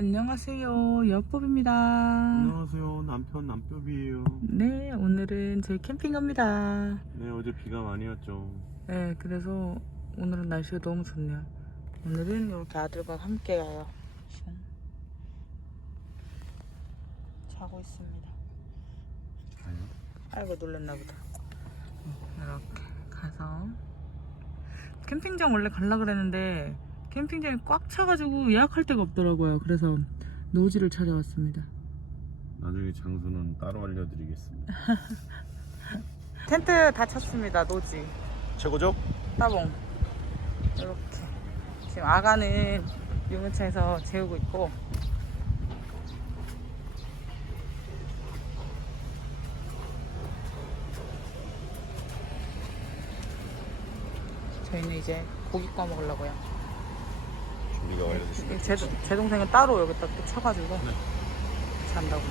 안녕하세요. 여법입니다. 안녕하세요. 남편 남편이에요. 네, 오늘은 저희 캠핑 갑니다. 네, 어제 비가 많이 왔죠. 네, 그래서 오늘은 날씨가 너무 좋네요. 오늘은 이렇게 아들과 함께 가요. 짠. 자고 있습니다. 아이고 놀랐나 보다. 이렇게 가서 캠핑장 원래 갈라 그랬는데 캠핑장이 꽉 차가지고 예약할 데가 없더라고요. 그래서 노지를 찾아왔습니다. 나중에 장소는 따로 알려드리겠습니다. 텐트 다 쳤습니다. 노지. 최고죠? 따봉. 이렇게 지금 아가는 유모차에서 재우고 있고 저희는 이제 고기 구워 먹으려고요. 준비가 완료됐습니다. 제, 제 동생은 따로 여기다 또 쳐가지고 네. 잔다고.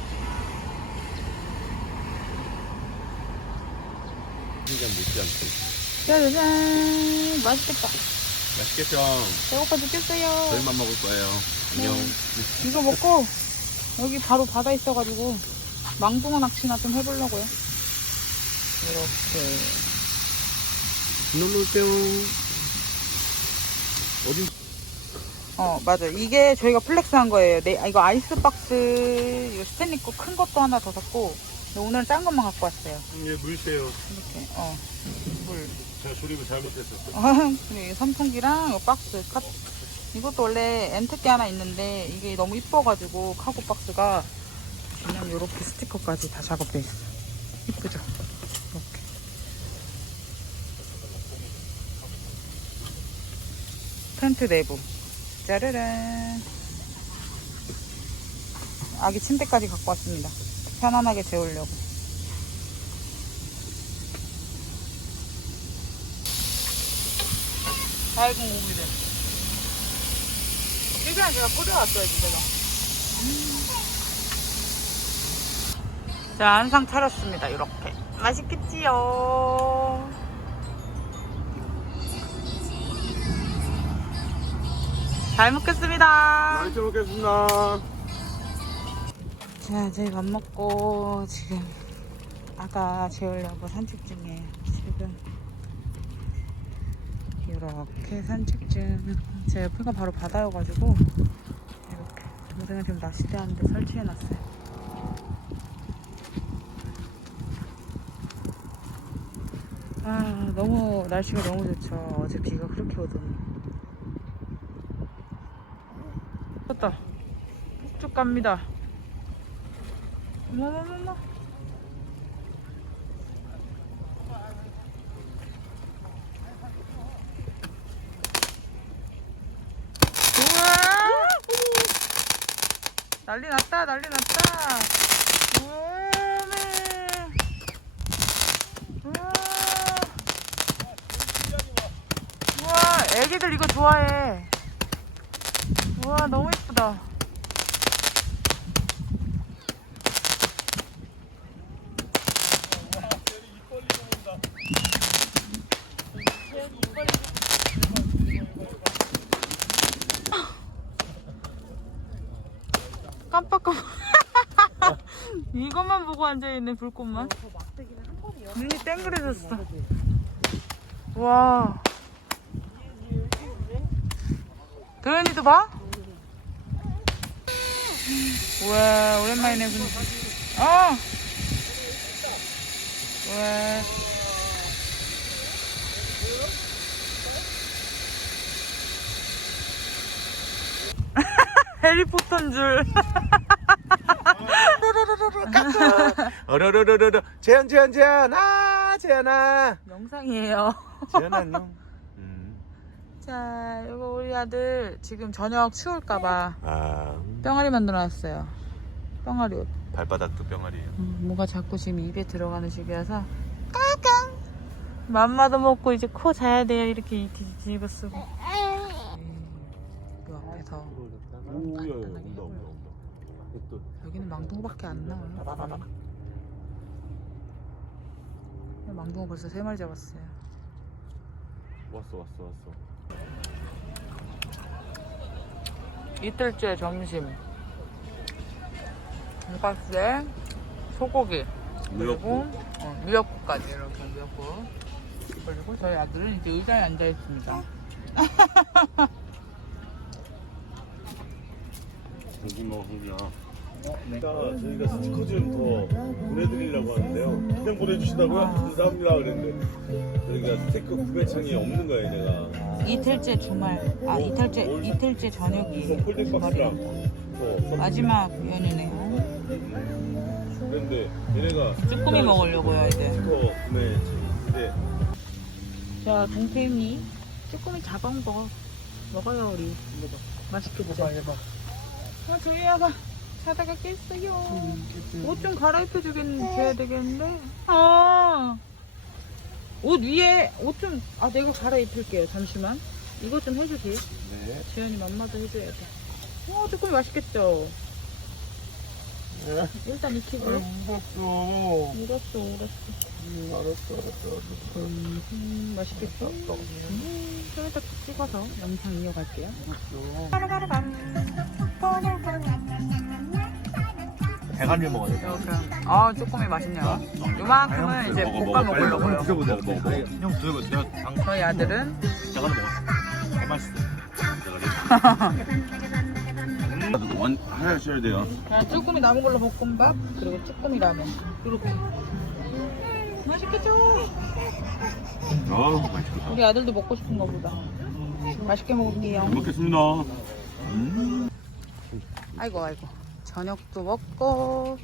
한잔 묻지 않고. 짜잔! 맛있겠다. 맛있겠죠? 배고파 죽겠어요. 저희만 먹을 거예요. 안녕. 이거 먹고 여기 바로 바다 있어가지고 망둥어 낚시나 좀 해보려고요. 이렇게 넘을게요. 어디? 어 맞아 이게 저희가 플렉스 한 거예요. 네, 이거 아이스박스 이거 스탠리 거큰 것도 하나 더 샀고 오늘은 짠 것만 갖고 왔어요. 예, 물세요. 이렇게 어 물. 제가 조립을 잘못했었어요. 아, 그리고 이 선풍기랑 이 박스 카... 이것도 원래 엔트게 하나 있는데 이게 너무 이뻐가지고 카고 박스가 그냥 이렇게 스티커까지 다 작업돼 있어 이쁘죠? 이렇게 텐트 내부 짜르란. 아기 침대까지 갖고 왔습니다. 편안하게 재우려고. 잘 익은 고기를 최대한 제가 끓여왔어야지 내가 음. 자 한상 차렸습니다 이렇게. 맛있겠지요 잘 먹겠습니다 맛있게 먹겠습니다. 자 저희 밥 먹고 지금 아가 재우려고 산책 중이에요 지금 이렇게 산책 중. 제 옆에가 바로 바다여가지고 이렇게 동생은 지금 낚시대 하는데 설치해놨어요. 아 너무 날씨가 너무 좋죠. 어제 비가 그렇게 오더니. 다. 쭉 갑니다. 어머머머머. 난리 났다, 난리 났다. 우와. 우와, 애기들 이거 좋아해. 우와, 너무 예쁘다. 깜빡깜빡. 이것만 보고 앉아있네, 불꽃만. 눈이 땡그레졌어. 와. 도현이도 봐? 우와, 오랜만이네, 근데. 어! 우와. 해리포터인 줄. 어려려려려. 재현 재현 재현. 아 재현아. 영상이에요. 재현 안녕. 음. 자, 이거 우리 아들 지금 저녁 추울까봐 아 뿅아리 만들어놨어요. 뿅아리 옷. 발바닥도 병아리예요. 음, 뭐가 자꾸 지금 입에 들어가는 시기라서 까깡 맘마도 먹고 이제 코 자야 돼요 이렇게 이 뒤- 뒤집어 쓰고 그 앞에서 오야 온다 온다 온다. 또 여기는 망둥어밖에 안 나와요 망둥어 벌써 세 마리 잡았어요 왔어 왔어 왔어. 이틀째 점심. 돈가스에 소고기. 그리고 미역국. 어, 미역국까지 이렇게 미역국. 그리고 저희 아들은 이제 의자에 앉아 있습니다. 고구마 후기야. 뭐, 먹으냐. 저희가 스티커 좀 더 보내드리려고 하는데요. 그냥 보내주시다고요? 감사합니다. 그랬는데 저희가 스티커 구매창이 없는 거예요, 내가. 이틀째 주말, 아 이틀째 이틀째 저녁이 또 폴딩 박스랑 주말이요. 또 마지막 연휴네요. 그런데 얘네가 쭈꾸미 먹으려고요 이제. 스티커 구매창인데 자 동태윤이 쭈꾸미 잡아온 거 먹어요 우리. 맛있게 먹어. 아 저희 아가 자다가 깼어요. 옷 좀 갈아입혀 주겠는데 되겠는데. 아. 옷 위에 옷 좀 아 내가 갈아입힐게요 잠시만 이것 좀 해주세요 네. 지연이 맘마도 해줘야 돼 어, 조금 맛있겠죠? 일단 익히고 요 울었어. 울었어 울었어 음, 알았어, 알았어. 음, 맛있겠죠? 음, 좀 이따 찍어서 영상 이어갈게요 대가리 먹어야 돼. 아 조금이 맛있네요 요만큼은 이제 볶아 먹으려고요 드셔보세요. 먹어, 먹어. 형 드셔보세요. 내가 당 저희 아들은 대가리 먹었어. 개 맛있어. 원 하셔야 돼요. 그냥 쭈꾸미 남은 걸로 볶음밥 그리고 쭈꾸미 라면 이렇게 맛있겠죠? 아, 맛있겠다. 우리 아들도 먹고 싶은가 보다 맛있게 먹을게요 잘 먹겠습니다. 아이고 아이고 저녁도 먹고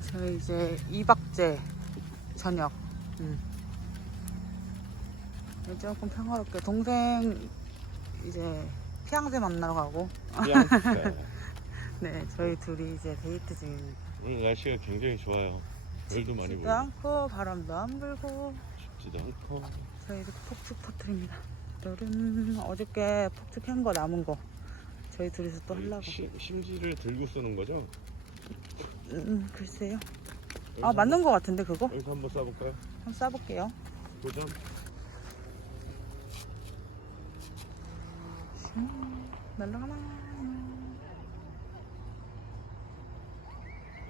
저희 이제 2박째 저녁 음. 조금 평화롭게 동생 이제 피앙새 만나러 가고 네 저희 둘이 이제 데이트 중입니다 오늘 날씨가 굉장히 좋아요. 별도 많이 춥지도 보여. 않고 바람도 안 불고 춥지도 않고. 저희 이렇게 폭죽 터트립니다 오늘은 어저께 폭죽 한 거 남은 거 저희 둘이서 또 하려고 시- 심지를 들고 쓰는 거죠? 음, 글쎄요 아 맞는 거 같은데 그거? 여기서 한번 쏴볼까요? 한번 쏴볼게요 도전. 날라가나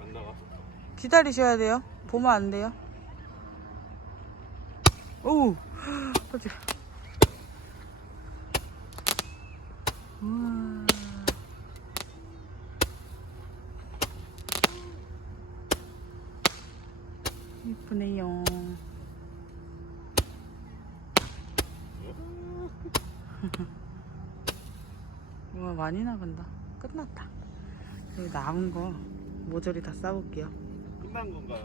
안 나가. 기다리셔야 돼요. 보면 안 돼요. 오 깜짝이야 우와. 이쁘네요. 우와 많이 나간다. 끝났다. 여기 남은 거 모조리 다 싸볼게요 끝난 건가요?